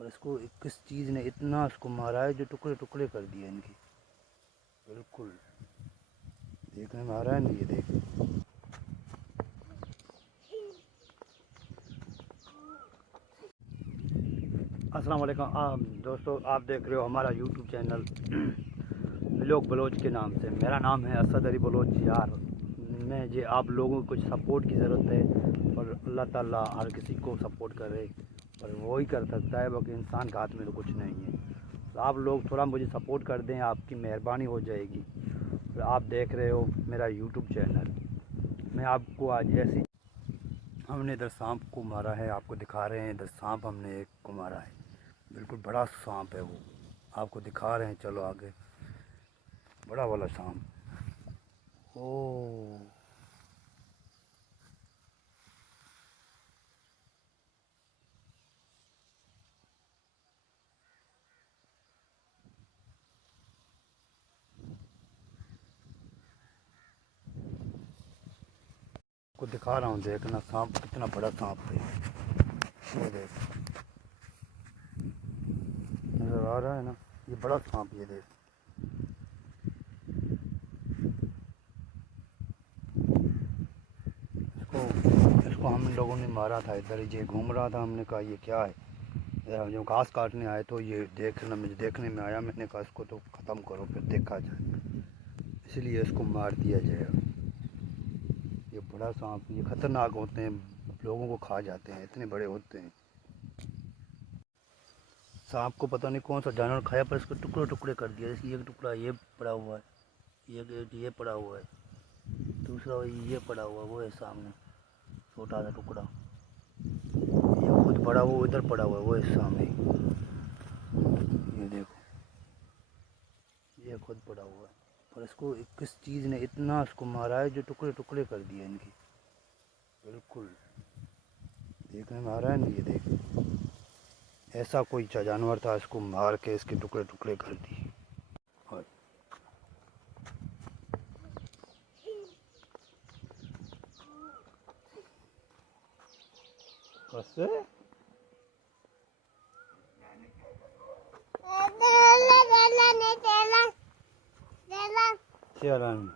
और इसको किस चीज़ ने इतना इसको मारा है जो टुकड़े टुकड़े कर दिए इनकी। बिल्कुल देखने में आ रहा है ना, ये देख। अस्सलाम वालेकुम दोस्तों, आप देख रहे हो हमारा यूट्यूब चैनल व्लॉग बलोच के नाम से। मेरा नाम है असद अली बलोच। यार मैं ये आप लोगों को कुछ सपोर्ट की ज़रूरत है और अल्लाह ताला हर किसी को सपोर्ट करे और वो ही कर सकता है, बाकी इंसान के हाथ में तो कुछ नहीं है। तो आप लोग थोड़ा मुझे सपोर्ट कर दें, आपकी मेहरबानी हो जाएगी। और आप देख रहे हो मेरा यूट्यूब चैनल। मैं आपको आज ऐसी, हमने इधर सांप को मारा है, आपको दिखा रहे हैं। इधर सांप हमने एक को मारा है, बिल्कुल बड़ा सांप है वो, आपको दिखा रहे हैं। चलो आगे, बड़ा वाला सांप। ओ को दिखा रहा हूँ, देखना सांप कितना बड़ा सांप है। ये देख, नजर आ रहा है ना, ये बड़ा सांप। ये देख, इसको इसको हम लोगों ने मारा था। इधर ये घूम रहा था, हमने कहा ये क्या है। जब घास काटने आए तो ये देखने में आया। मैंने कहा इसको तो ख़त्म करो, फिर देखा जाए, इसलिए इसको मार दिया जाए। ये बड़ा सांप, ये ख़तरनाक होते हैं, लोगों को खा जाते हैं, इतने बड़े होते हैं। सांप को पता नहीं कौन सा जानवर खाया, पर इसको टुकड़े टुकड़े कर दिया। इसकी एक टुकड़ा ये पड़ा हुआ है, ये पड़ा हुआ है, दूसरा ये पड़ा हुआ वो है सामने, छोटा सा टुकड़ा। ये खुद पड़ा हुआ इधर पड़ा हुआ है, वो है सामने। ये देखो, ये खुद पड़ा हुआ है, पर इसको किस चीज़ ने इतना इसको मारा है जो टुकड़े टुकड़े कर दिए इनकी। बिल्कुल देखने में आ रहा है ना, ये देख। ऐसा कोई जानवर था, इसको मार के इसके टुकड़े टुकड़े कर दिए। और चलन